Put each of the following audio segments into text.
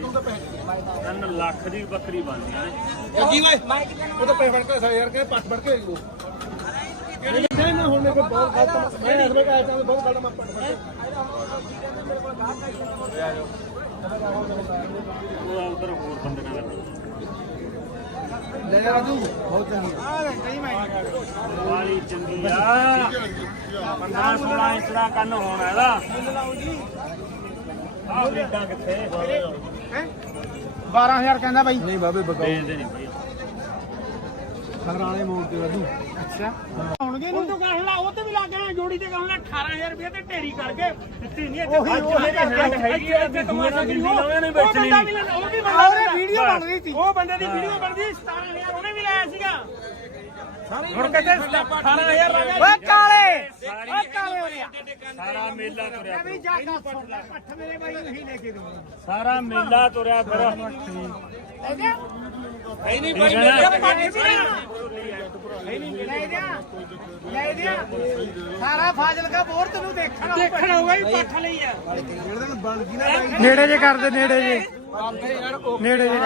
ਤਿੰਨ ਲੱਖ ਦੀ ਬੱਕਰੀ ਬਣਦੀਆਂ ਨੇ ਕੀ ਓਏ? ਉਹ ਤਾਂ ਪੈਸੇ ਫੜ ਕੇ ਸਾ ਯਾਰ ਕਿ ਪੱਟ ਫੜ ਕੇ ਉਹ ਨਹੀਂ ਮੈਂ ਹੁਣ ਮੇਰੇ ਕੋਲ ਬਹੁਤ ਗਲਤ ਮੈਂ ਇਸ ਵੇਲੇ ਆਇਆ ਤਾਂ ਬਹੁਤ ਗਲਤ ਮੈਂ ਪੱਟ ਫੜ ਕੇ ਉਹ ਉਧਰ ਹੋਰ ਬੰਦੇ ਨਾਲ ਲੈ ਜਾ ਰਾਜੂ ਬਹੁਤ ਚੰਗੀ। ਵਾਲੀ ਚੰਗੀ ਆ। 15 16 ਇੰਚ ਦਾ ਕੰਨ ਹੋਣਾ ਇਹਦਾ। ਆ ਬੀਡਾ ਕਿੱਥੇ? 12000 ਕਹਿੰਦਾ ਬਾਈ। ਨਹੀਂ ਬਾਬੇ ਬਕਾਉ ਨਹੀਂ ਬਈ। ਖਰਾਣੇ ਮੋੜ ਤੇ ਰਾਜੂ ਅੱਛਾ। ਹੋਣਗੇ ਨੂੰ ਤੂੰ ਕਹਿਣਾ ਉਹ ਤੇ ਵੀ ਲੱਗ ਜਾਣਾ ਜੋੜੀ ਤੇ ਕਹਿਣਾ 18000 ਰੁਪਏ ਤੇ ਢੇਰੀ ਕਰਕੇ ਦਿੱਤੀ ਨਹੀਂ ਇੱਥੇ। ਉਹੀ- ਉਹੀ ਅੱਜ ਹੈਗੀ ਆ, ਇੱਥੇ ਤਮਾਸ਼ਾ ਗਿਣਤੀ ਲਾਉਣੇ ਨਹੀਂ ਵੇਚਣੀ ਉਹ ਬੰਦਾ ਵੀ ਲੈ- ਉਹ ਵੀ ਬੰਦਾ ਉਹਨੇ ਵੀਡੀਓ ਬਣ ਰਹੀ ਸੀ। ਉਹ ਬੰਦੇ ਦੀ ਵੀਡੀਓ ਬਣਦੀ 17000 ਉਹਨੇ ਵੀ ਲਾਇਆ ਸੀਗਾ। ਹੁਣ ਕਹਿੰਦੇ 18000 ਲਾ ਓਏ ਕਾਲੇ ਓਏ ਕਾਲੇ ਹੋ ਗਿਆ ਸਾਰਾ ਮੇਲਾ ਤੁਰਿਆ ਵੀ ਜਾ ਕੇ ਪੱਠ ਮੇਰੇ ਬਾਈ ਨੂੰ ਹੀ ਲੈ ਕੇ ਦੂੰਗਾ ਸਾਰਾ ਮੇਲਾ ਤੁਰਿਆ ਫਿਰ। ਨਹੀਂ ਬਾਈ, ਪੱਠ ਵੀ ਲੈ ਦਿਆ ਲੈ ਦਿਆ ਸਾਰਾ ਫਾਜ਼ਲ ਕਾ ਬੋਰ ਤੈਨੂੰ ਦੇਖਣਾ ਦੇਖਣਾ ਹੋਊਗਾ ਹੀ ਪੱਠ ਲਈ ਆ। ਨੇੜੇ ਜੇ ਕਰਦੇ ਨੇੜੇ ਜੇ। ਨੇੜੇ ਜੇ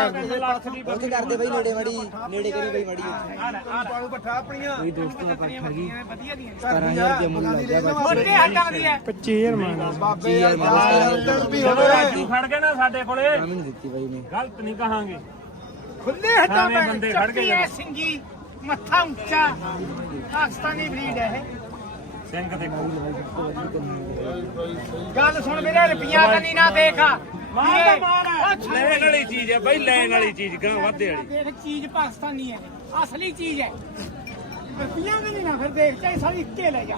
ਦੀ ਉੱਥੇ ਕਰਦੇ ਬਈ ਨੇੜੇ ਮੜੀ ਨੇੜੇ ਕਰੀ ਬਈ ਮੜੀ ਪਾਣੂ ਪੱਠਾ ਆਪਣੀਆਂ ਕੋਈ ਦੋਸਤਾਂ ਦਾ ਪੱਠਾ ਗਈ। ਵਧੀਆ ਦੀਆਂ। 17000 ਜੰਮੂ ਲੱਗ ਗਿਆ ਮੋਟੇ ਹੱਟਾਂ ਦੀ ਹੈ। ਬਾਬੇ ਯਾਰ ਵੀ ਹੋਵੇ ਰਾਜੂ ਖੜ ਗਏ ਨਾ ਸਾਡੇ ਕੋਲੇ ਮੈਨੂੰ ਦਿੱਤੀ ਬਾਈ ਨੇ। ਗਲਤ ਨਹੀਂ ਕਹਾਂਗੇ। ਖੁੱਲੇ ਹੱਥਾਂ ਪੈ ਬੰਦੇ ਖੜ ਗਏ ਮੱਥਾ ਉੱਚਾ। ਪਾਕਿਸਤਾਨੀ ਬਰੀਡ ਹੈ ਇਹ। ਸਿੰਘ ਦੇਖੋ ਗੱਲ ਸੁਣ ਮੇਰੇ ਰੁਪਈਆ ਕੰਨੀ ਨਾ ਦੇਖ। ਮਾਰ ਮਾਰ। ਲੈਣ ਵਾਲੀ ਚੀਜ਼ ਹੈ ਬਈ ਲੈਣ ਵਾਲੀ ਚੀਜ਼ ਗਾਂ ਵਾਧੇ ਵਾਲੀ। ਦੇਖ ਚੀਜ਼ ਪਾਕਿਸਤਾਨੀ ਹੈ। ਅਸਲੀ ਚੀਜ਼ ਹੈ। ਰੁਪਈਆ ਕੰਨੀ ਨਾ ਫਿਰ ਦੇਖ ਚਾਹੇ ਸਾਰੀ ਇੱਕੇ ਲੈ ਜਾ।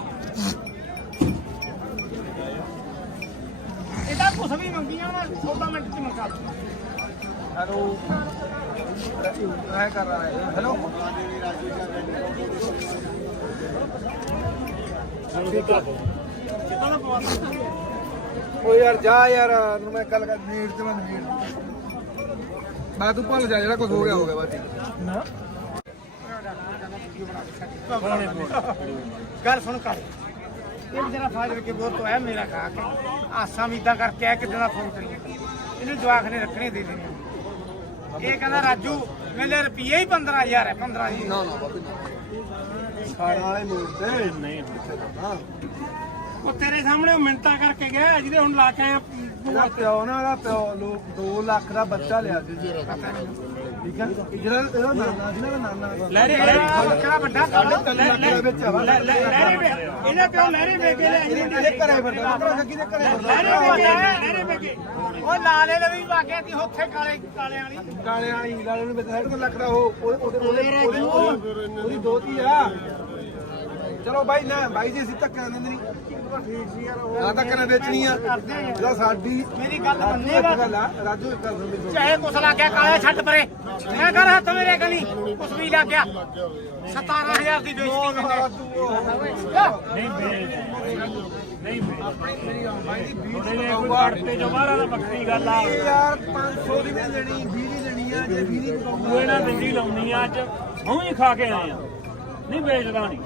ਇਹਦਾ ਕੁਛ ਵੀ ਮੰਗੀਆਂ ਨਾ 14 ਮਿੰਟ ਚ ਮੰਗਾ ਦੂੰ ਹੈਲੋ। ਮੈਂ ਕਰ ਰਹਾ ਹੈ ਹੈਲੋ। ਓ ਯਾਰ ਜਾ ਯਾਰ ਨੂੰ ਮੈਂ ਕੱਲ ਕਰ ਨੀੜ ਤੇ ਮੈਂ ਨੀੜ। ਮੈਂ ਤੂੰ ਭੁੱਲ ਜਾ ਜਿਹੜਾ ਕੁਝ ਹੋ ਗਿਆ ਹੋ ਗਿਆ ਬਾਤ ਗੱਲ ਸੁਣ ਕਰ। ਇਹ ਜਿਹੜਾ ਫਾਜ਼ਲ ਕੇ ਬਹੁਤ ਹੈ ਮੇਰਾ ਖਾ ਕੇ। ਆਸਾਂ ਵੀ ਇਦਾਂ ਕਰਕੇ ਆ ਕਿਦਾਂ ਦਾ ਫੋਨ ਕਰੀਏ। ਇਹਨੂੰ ਜਵਾਕ ਨੇ ਰੱਖਣੇ ਦੇ ਦੇਣੇ। ਇਹ ਕਹਿੰਦਾ ਰਾਜੂ ਮੇਰੇ ਰੁਪਈਏ ਹੀ 15000 ਹੈ 15 ਜੀ ਨਾ ਨਾ ਬਾਬੇ ਨਾ। ਖਾਣ ਵਾਲੇ ਮੂਡ ਤੇ। ਨਹੀਂ ਹਾਂ ਉਹ ਤੇਰੇ ਸਾਹਮਣੇ ਉਹ ਮਿੰਤਾ ਕਰਕੇ ਗਿਆ ਜਿਹਦੇ ਹੁਣ ਲਾ ਕੇ ਆਏ ਆ, ਇਹਦਾ ਪਿਓ ਨਾ ਇਹਦਾ ਪਿਓ ਲੋਕ 2 ਲੱਖ ਦਾ ਬੱਚਾ ਲਿਆ ਸੀ। ਠੀਕ ਹੈ ਜਿਹੜਾ ਇਹਦਾ ਨਾਨਾ ਸੀ ਨਾ ਇਹਦਾ ਨਾਨਾ ਲਹਿਰੇ ਇਹਦਾ ਬੱਕਰਾ ਵੱਡਾ ਸਾਢੇ ਤਿੰਨ ਲੱਖ ਦੇ ਵਿੱਚ ਆ। ਲੈ- ਲੈ- ਵੇ। ਇਹਨੇ ਪਿਓ ਲਹਿਰੇ ਵੇ ਕੇ ਲਿਆ ਜੀ ਇਹਦੇ ਘਰੇ ਫਿਰਦਾ ਬੱਕਰਾ ਜੱਗੀ ਦੇ ਘਰੇ ਲਹਿਰੇ ਵੇ ਕੇ ਫਿਰਦਾ ਆਇਆ, ਲਹਿਰੇ ਵੇ ਕੇ। ਉਹ ਲਾਲੇ ਦੇ ਵੀ ਵਾਗਿਆ ਸੀ ਉੱਥੇ ਕਾਲੇ ਕਾਲੇ ਵਾਲੀ। ਕਾਲੇ ਵਾਲੀ ਲਾਲੇ ਨੂੰ ਵਿੱਚ ਸਾਢੇ ਤਿੰਨ ਲੱਖ ਦਾ ਉਹ ਉਹਦੀ- ਉਹਦੀ ਦੋਤੀ ਆ। ਚਲੋ ਬਾਈ ਨਾ ਬਾਈ ਜੀ ਅਸੀਂ ਧੱਕਾ ਦਿੰਦੇ ਨਹੀਂ। ਠੀਕ ਸੀ ਯਾਰ ਧੱਕਾ ਨਾ ਵੇਚਣੀ ਆ। ਜਿਹੜਾ ਸਾਡੀ ਮੇਰੀ ਗੱਲ ਮੰਨੇਗਾ। ਰਾਜੂ ਇੱਕ ਗੱਲ ਸੁਣ। ਮੇਰੀ ਚਾਹੇ ਕੁਛ ਲੱਗ ਗਿਆ ਕਾਲੇ ਛੱਡ ਪਰੇ। ਮੈਂ ਕਰ ਹੱਥ ਮੇਰੇ ਗਲੀ ਕੁਛ ਵੀ ਲੱਗ ਗਿਆ। 17000 ਦੀ ਬੇਇੱਜ਼ਤੀ ਨਹੀਂ ਨਹੀਂ ਨੇ ਕੱਟਤੇ ਜੋ ਬਾਹਰ ਦਾ ਬੱਕਰੀ ਗੱਲ ਆ। ਯਾਰ 500 ਦੀ ਨਹੀਂ ਲੈਣੀ 20 ਦੀ ਲੈਣੀ ਆ ਜੇ 20 ਦੀ ਇਹਨਾਂ ਦਿੰਦੀ ਲਾਉਣੀ ਆ ਅੱਜ। ਹੂੰ ਹੀ ਖਾ ਕੇ ਆਏ ਆ। ਨਹੀਂ ਵੇਚਦਾ ਨਹੀਂ।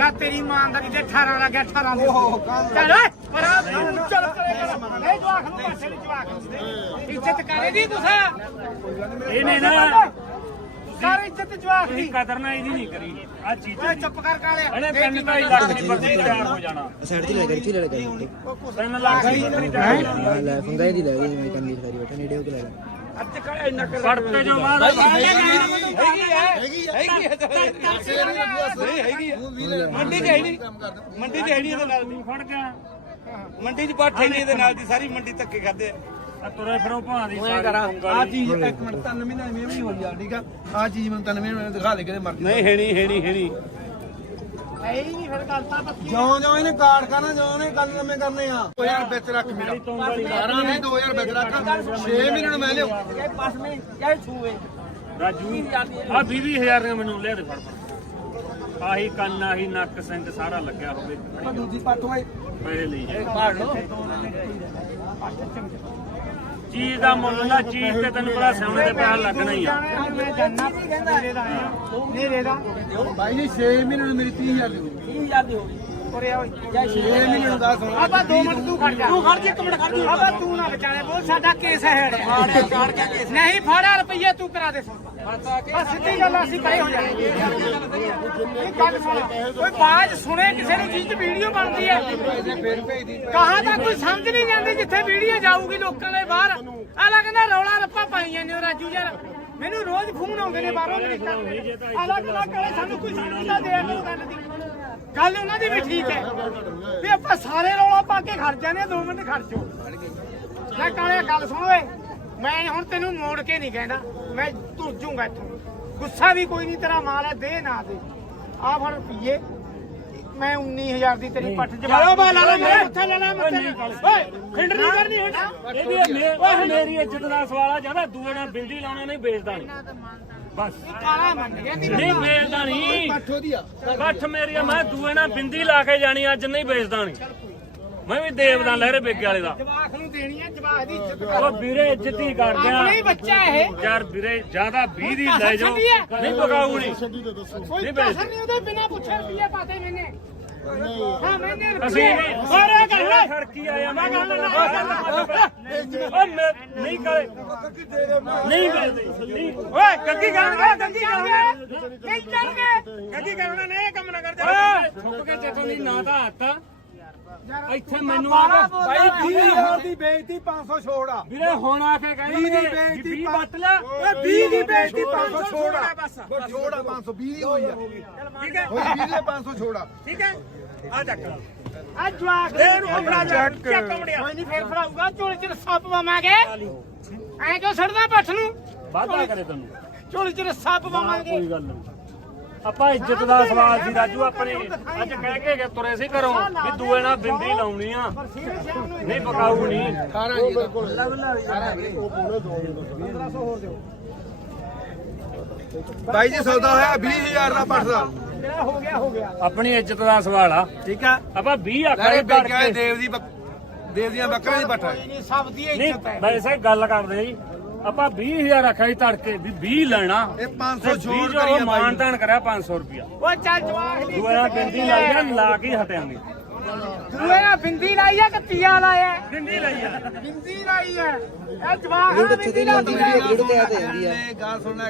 ਜਾ ਤੇਰੀ ਇਮਾਨਦਾਰੀ ਤੇ 18 ਲੱਗ ਗਿਆ 18 ਦੇ ਚੱਲ ਓਏ ਪਰਾ ਤੂੰ ਚੱਲ ਕਰੇ ਕਰ। ਨਹੀਂ ਜਵਾਕ ਨੂੰ ਪਾਸੇ ਨਹੀਂ ਜਵਾਕ ਇੱਜ਼ਤ ਕਰੇ ਦੀ ਤੁਸੀਂ ਇਹਨੇ ਨਾ। ਕਰ ਇੱਜ਼ਤ ਜਵਾਕ ਦੀ। ਕਦਰ ਨਾ ਇਹਦੀ ਨਹੀਂ ਕਰੀ। ਆ ਚੀਜ਼ ਚੁੱਪ ਕਰ ਕਾਲੇ ਇਹਨੇ ਤਿੰਨ ਢਾਈ ਲੱਖ ਦੀ ਬੱਕਰੀ ਤਿਆਰ ਹੋ ਜਾਣਾ। ਸਾਈਡ ਤੇ ਲੈ ਕੇ ਇੱਥੇ ਲੈ ਕੇ। ਤਿੰਨ ਲੱਖ ਦੀ ਬੱਕਰੀ ਤਿਆਰ ਹੋ ਜਾਣੀ। ਲੈ ਫੰਗਾ ਇਹਦੀ ਲੈ ਗਈ ਮੈਂ ਕੰਨੀ ਸਾਰੀ ਬੈਠਾ ਨੇੜੇ ਹੋ ਕੇ ਲੈ ਲੈ। ਕੱਟਤੇ ਜੋ ਬਾਹਰ ਹੈਗੀ ਹੈ ਹੈਗੀ ਹੈ ਮੰਡੀ ਹੈ ਨਹੀਂ। ਮੰਡੀ ਚ ਹੈ ਨਹੀਂ ਇਹਦੇ ਨਾਲ ਦੀ। ਫੜ ਗਿਆ ਮੰਡੀ ਚ ਪੱਠ ਨਹੀਂ ਇਹਦੇ ਨਾਲ ਦੀ ਸਾਰੀ ਮੰਡੀ ਧੱਕੇ ਖਾਦੇ ਆ ਤੁਰੇ ਫਿਰੋਂ ਭਾਂ ਦੀ ਮੈਂ ਕਰਾਂ ਆ ਚੀਜ਼ ਇੱਕ ਮਿੰਟ ਤਨ ਮਹੀਨਾ ਐਵੇਂ ਵੀ ਹੋਈ ਆ ਠੀਕ ਆ? ਆ ਚੀਜ਼ ਮੈਨੂੰ ਤਨ ਮਹੀਨੇ ਦਿਖਾ ਦੇ ਕਿਤੇ ਨਹੀਂ ਨਹੀਂ ਐ ਨਹੀਂ ਫਿਰ ਕਰਤਾ ਪੱਕੀ ਜਿਉਂ ਜਿਉਂ ਇਹਨੇ ਕਾਰਡ ਕਰਨਾ ਜਿਉਂ ਨੇ ਗੱਲ ਲੰਮੇ ਕਰਨੇ ਆ। 2000 ਵਿੱਚ ਰੱਖ ਮੇਰਾ। 12 ਨਹੀਂ। 2000 ਵਿੱਚ ਰੱਖ। 6 ਮਹੀਨੇ ਨੂੰ ਮੈਂ ਲਿਓ ਇਹ ਪਾਸ ਮੈਂ ਇਹ ਛੂਏ। ਰਾਜੂ ਆ 20000 ਦੀਆਂ ਮੈਨੂੰ ਲਿਆ ਦੇ ਫੜ ਆਹੀ ਕੰਨ ਆਹੀ ਨੱਕ ਸਿੰਗ ਸਾਰਾ ਲੱਗਿਆ ਹੋਵੇ। ਦੂਜੀ ਪਾਟੋਂ ਆਏ। ਪਹਿਲੇ ਲਈ। ਇਹ ਪਾੜ ਲੋ ਪਾਟ ਚੰਗੇ ਚੀਜ਼ ਦਾ ਮੁੱਲ ਦਾ ਚੀਜ਼ ਤੇ ਤੈਨੂੰ ਪਤਾ ਸਿਆਉਣੇ ਦੇ ਪੈਰ ਲੱਗਣਾ ਹੀ ਆ। ਮੈਂ ਜਾਨਣਾ ਨੇਰੇ ਦਾ ਆਇਆ ਨੇਰੇ ਦਾ ਬਾਈ ਜੀ 6 ਮਹੀਨੇ ਨੂੰ ਮੇਰੀ 30000 ਦੀ ਹੋਈ 30000 ਦੀ ਹੋ ਗਈ। ਉਰੇ ਆਓ 6 ਮਹੀਨੇ ਨੂੰ ਦੱਸ ਹੁਣ। ਆਬਾ 2 ਮਿੰਟ ਤੂੰ ਖੜ ਜਾ। ਤੂੰ ਖੜ ਜਾ ਇੱਕ ਮਿੰਟ ਖੜ ਜਾ। ਆਬਾ ਤੂੰ ਨਾ ਵਿਚਾਲੇ ਬੋਲ ਸਾਡਾ ਕੇਸ ਹੈ ਨਹੀਂ ਫੜਾ ਰੁਪਈਏ ਤੂੰ ਕਰਾ ਦੇ ਬਸ ਸਿੱਧੀ ਗੱਲ ਅਸੀਂ ਕਹੀ ਹੋ ਜਾਏਗੀ ਇਹ ਗੱਲ ਸੁਣ। ਕੋਈ ਬਾਜ ਸੁਣੇ, ਕਿਸੇ ਨੂੰ ਚੀਜ਼ ਵੀਡੀਓ ਬਣਦੀ ਹੈ। ਕਹਾਂ ਤਾਂ ਕੋਈ ਸਮਝ ਨਹੀਂ ਜਾਂਦੀ ਜਿੱਥੇ ਵੀਡੀਓ ਜਾਊਗੀ ਲੋਕਾਂ ਦੇ ਬਾਹਰ। ਆਲਾ ਕਹਿੰਦਾ ਰੌਲਾ ਰੱਪਾ ਪਾਈ ਜਾਂਦੇ ਹੋ ਰਾਜੂ ਯਾਰ। ਮੈਨੂੰ ਰੋਜ਼ ਫੋਨ ਆਉਂਦੇ ਨੇ ਬਾਹਰੋਂ ਅਮਰੀਕਾ ਦੇ। ਅਲੱਗ ਅਲੱਗ ਵਾਲੇ ਸਾਨੂੰ ਕੋਈ ਸਮਝਦਾ ਦੇ ਕਰੋ ਗੱਲ ਦੀ। ਗੱਲ ਉਹਨਾਂ ਦੀ ਵੀ ਠੀਕ ਹੈ। ਵੀ ਆਪਾਂ ਸਾਰੇ ਰੌਲਾ ਪਾ ਕੇ ਖੜ ਜਾਂਦੇ 2 ਮਿੰਟ ਖੜ ਜਾਓ। ਲੈ ਕਾਲੇ ਗੱਲ ਸੁਣ ਓਏ। ਮੈਂ ਹੁਣ ਤੈਨੂੰ ਮੋੜ ਕੇ ਨਹੀਂ ਕਹਿੰਦਾ ਮੈਂ ਤੁਰ ਜੂੰਗਾ ਇੱਥੋਂ। ਗੁੱਸਾ ਵੀ ਕੋਈ ਨਹੀਂ ਤੇਰਾ ਮਾਲ ਹੈ ਦੇ ਨਾ ਦੇ। ਆ ਫੜ ਰੁਪਈਏ। ਮੈਂ 19000 ਦੀ ਤੇਰੀ ਪੱਠ ਜਵਾ ਚਲੋ ਬਾ ਲਾ ਲੈ ਮੈਂ ਉੱਥੇ ਲੈ ਲੈ ਮੈਂ ਓਏ ਖਿੰਡ ਨਹੀਂ ਕਰਨੀ ਹੁਣ। ਇਹ ਵੀ ਮੇਰੀ ਇੱਜ਼ਤ ਦਾ ਸਵਾਲ ਆ ਜ਼ਿਆਦਾ ਦੂਏ ਨਾਲ ਬਿੰਦੀ ਲਾਉਣਾ ਨਹੀਂ ਵੇਚਦਾ ਨਹੀਂ। ਬਸ। ਕਾਲਾ ਮੰਨ ਗਿਆ ਤੇਰੀ। ਨਹੀਂ ਵੇਚਦਾ ਨਹੀਂ। ਪੱਠੋ ਦੀ ਆ। ਪੱਠ ਮੇਰੀ ਆ, ਮੈਂ ਦੂਏ ਨਾਲ ਬਿੰਦੀ ਲਾ ਕੇ ਜਾਣੀ ਅੱਜ ਨਹੀਂ ਵੇਚਦਾ ਨਹੀਂ ਮੈਂ ਵੀ ਦੇਵਦਾ ਲਹਿਰੇ ਬੇਗੇ ਵਾਲੇ ਦਾ। ਜਵਾਖ ਨੂੰ ਦੇਣੀ ਹੈ ਜਵਾਖ ਦੀ ਇੱਜ਼ਤ ਕਰ। ਉਹ ਵੀਰੇ ਇੱਜ਼ਤ ਹੀ ਕਰਦੇ ਆ। ਆਪਣਾ ਹੀ ਬੱਚਾ ਇਹ। ਯਾਰ ਵੀਰੇ ਜ਼ਿਆਦਾ 20 ਦੀ ਲੈ ਜਾਓ? ਨਹੀਂ ਪਕਾਉ ਨਹੀਂ ਕੋਈ ਨਹੀਂ ਪੈਸਾ। ਨਹੀਂ ਉਹਦੇ ਬਿਨਾ ਪੁੱਛੇ ਰੁਪਈਏ ਪਾਤੇ ਮੈਨੇ ਹਾਂ ਮੈਨੇ ਅਸੀਂ ਹੋਰ ਕਰ ਲੈ ਖੜਕੀ ਆਇਆ ਮੈਂ ਓ ਮੈਂ ਨਹੀਂ ਕਰੇ। ਨਹੀਂ ਨਹੀਂ। ਓਏ ਗੱਗੀ ਕਰਨਗੇ ਗੱਗੀ ਕਰਨਗੇ ਨਹੀਂ ਕਰਨਗੇ ਗੱਗੀ ਕਰਨਾ ਨੇ ਇਹ ਕੰਮ ਨਾ ਕਰ ਜਾ ਥੁੱਕ ਕੇ ਚੇਤੋਂ ਦੀ ਨਾ ਤਾਂ ਹੱਥ ਇੱਥੇ ਮੈਨੂੰ ਆ ਬੋਲਦਾ। ਬਾਈ 20000 ਦੀ ਬੇਇੱਜ਼ਤੀ 500 ਛੋੜ ਆ। ਵੀਰੇ ਹੁਣ ਆ ਕੇ ਕਹਿੰਦੇ 20 ਦੀ ਨੇ ਬੇਇੱਜ਼ਤੀ ਵੀ ਬੱਟ ਲਿਆ ਓਏ 20 ਦੀ ਬੇਇੱਜ਼ਤੀ 500 ਛੋੜ ਆ। ਬਸ ਛੋੜ ਆ 500 20 ਦੀ ਹੋਈ ਆ। ਠੀਕ ਹੈ। ਹੋਈ 20 ਦੇ 500 ਛੋੜ ਆ। ਠੀਕ ਹੈ। ਆ ਚੱਕ। ਆ ਜਵਾਕ ਦੇ ਨੂੰ ਆਪਣਾ ਚੱਕ। ਮੁੰਡਿਆ ਕੋਈ ਨਹੀਂ ਫੇਰ ਫੜਾਊਗਾ ਝੋਲੇ ਚ ਰੱਸਾ ਪਵਾਵਾਂਗੇ। ਐਂ ਕਿਉਂ ਛੱਡਦਾ ਪੱਠ ਨੂੰ? ਵਾਦਾ ਕਰੇ ਤੈਨੂੰ। ਝੋਲੇ ਚ ਰੱਸਾ ਪਵਾਵਾਂਗੇ ਕੋਈ ਗੱਲ ਨਹੀਂ। ਆਪਾਂ ਇੱਜ਼ਤ ਦਾ ਸਵਾਲ ਸੀ ਰਾਜੂ ਆਪਣੀ ਅੱਜ ਕਹਿ ਕੇ ਗਏ ਤੁਰੇ ਸੀ ਘਰੋਂ ਵੀ ਦੂਏ ਨਾਲ ਬਿੰਦੀ ਲਾਉਣੀ ਆ। ਨਹੀਂ ਪਕਾਊ ਨਹੀਂ। 18 ਜੀ ਬਿਲਕੁਲ 18 ਵੀਰੇ ਬਾਈ ਜੀ ਸੌਦਾ ਹੋਇਆ 20000 ਦਾ ਪੱਠ ਦਾ। ਜਿਹੜਾ ਹੋ ਗਿਆ ਹੋ ਗਿਆ ਆਪਣੀ ਇੱਜ਼ਤ ਦਾ ਸਵਾਲ ਆ। ਠੀਕ ਆ। ਆਪਾਂ 20 ਲੈ ਆਖਰੇ ਕਰਕੇ। ਦੇਵ ਦੀ ਦੇਵ ਦੀਆਂ ਬੱਕਰੀਆਂ ਦੀ ਪੱਠ ਨਹੀਂ ਸਭ ਦੀ ਇੱਜ਼ਤ ਹੈ। ਵੈਸੇ ਗੱਲ ਕਰਦੇ ਜੀ। ਆਪਾਂ 20000 ਆਖਿਆ ਸੀ ਤੜਕੇ ਵੀ 20 ਲੈਣਾ। ਇਹ 500 ਤੇ 20 ਛੋੜ ਕਰੀ ਆ ਮਾਨਤਾਨ ਕਰਿਆ 500 ਰੁਪਿਆ ਓ ਚੱਲ ਜਵਾਕ ਦੀ ਨਾਲ ਬਿੰਦੀ ਲਾਈ ਆ ਲਾ ਕੇ ਹਟਿਆਂਗੇ ਦੂਏ ਬਿੰਦੀ ਲਾਈ ਆ ਕਿ ਤੀਆ ਲਾਇਆ? ਬਿੰਦੀ ਲਾਈ ਆ। ਬਿੰਦੀ ਲਾਈ ਆ। ਇਹ ਕਿੱਥੇ ਬਿੰਦੀ ਲਾਉਂਦੀ ਵੀਡੀਓ ਵੀਡੀਓ ਤੇ ਆ ਤੇ ਜਾਂਦੀ ਆ। ਇਹ ਗੱਲ ਸੁਣਨਾ